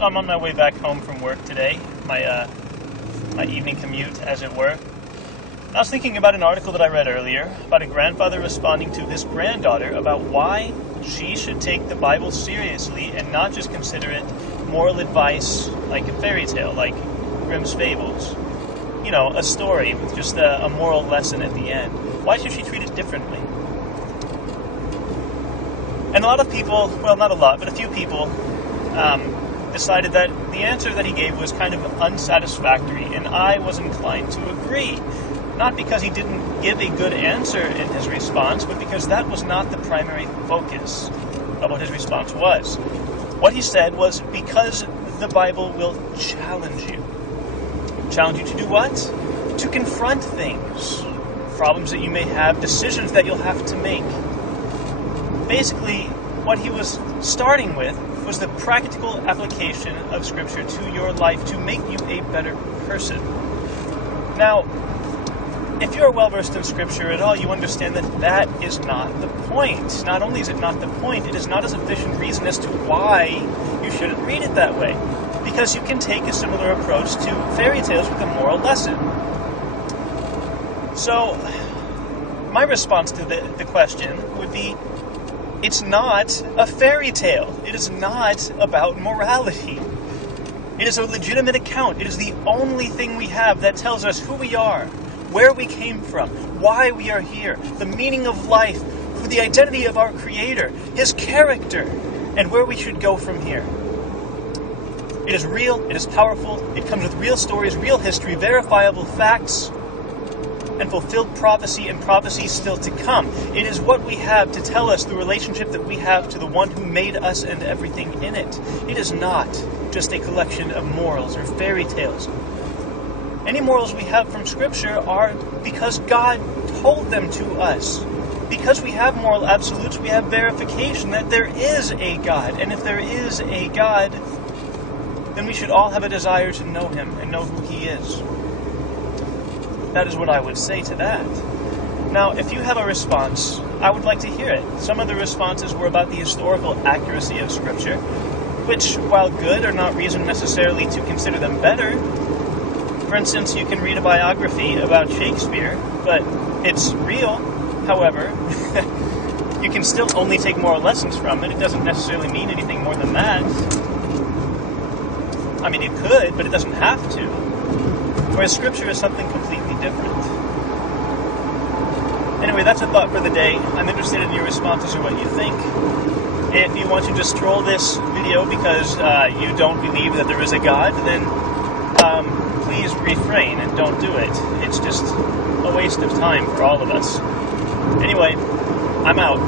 So I'm on my way back home from work today, my evening commute, as it were. I was thinking about an article that I read earlier about a grandfather responding to his granddaughter about why she should take the Bible seriously and not just consider it moral advice like a fairy tale, like Grimm's Fables. You know, a story with just a moral lesson at the end. Why should she treat it differently? And a lot of people, well, not a lot, but a few people decided that the answer that he gave was kind of unsatisfactory, and I was inclined to agree. Not because he didn't give a good answer in his response, but because that was not the primary focus of what his response was. What he said was, because the Bible will challenge you. Challenge you to do what? To confront things, problems that you may have, decisions that you'll have to make. Basically, what he was starting with was the practical application of Scripture to your life to make you a better person. Now, if you're well-versed in Scripture at all, you understand that that is not the point. Not only is it not the point, it is not a sufficient reason as to why you shouldn't read it that way. Because you can take a similar approach to fairy tales with a moral lesson. So, my response to the question would be, it's not a fairy tale. It is not about morality. It is a legitimate account. It is the only thing we have that tells us who we are, where we came from, why we are here, the meaning of life, the identity of our Creator, His character, and where we should go from here. It is real, it is powerful, it comes with real stories, real history, verifiable facts, and fulfilled prophecy and prophecy still to come. It is what we have to tell us the relationship that we have to the one who made us and everything in it. It is not just a collection of morals or fairy tales. Any morals we have from Scripture are because God told them to us. Because we have moral absolutes, we have verification that there is a God. And if there is a God, then we should all have a desire to know Him and know who He is. That is what I would say to that. Now, if you have a response, I would like to hear it. Some of the responses were about the historical accuracy of Scripture, which, while good, are not reason necessarily to consider them better. For instance, you can read a biography about Shakespeare, but it's real. However, you can still only take moral lessons from it. It doesn't necessarily mean anything more than that. I mean, it could, but it doesn't have to. Whereas Scripture is something completely different. Anyway, that's a thought for the day. I'm interested in your responses or what you think. If you want to just troll this video because you don't believe that there is a God, then please refrain and don't do it. It's just a waste of time for all of us. Anyway, I'm out.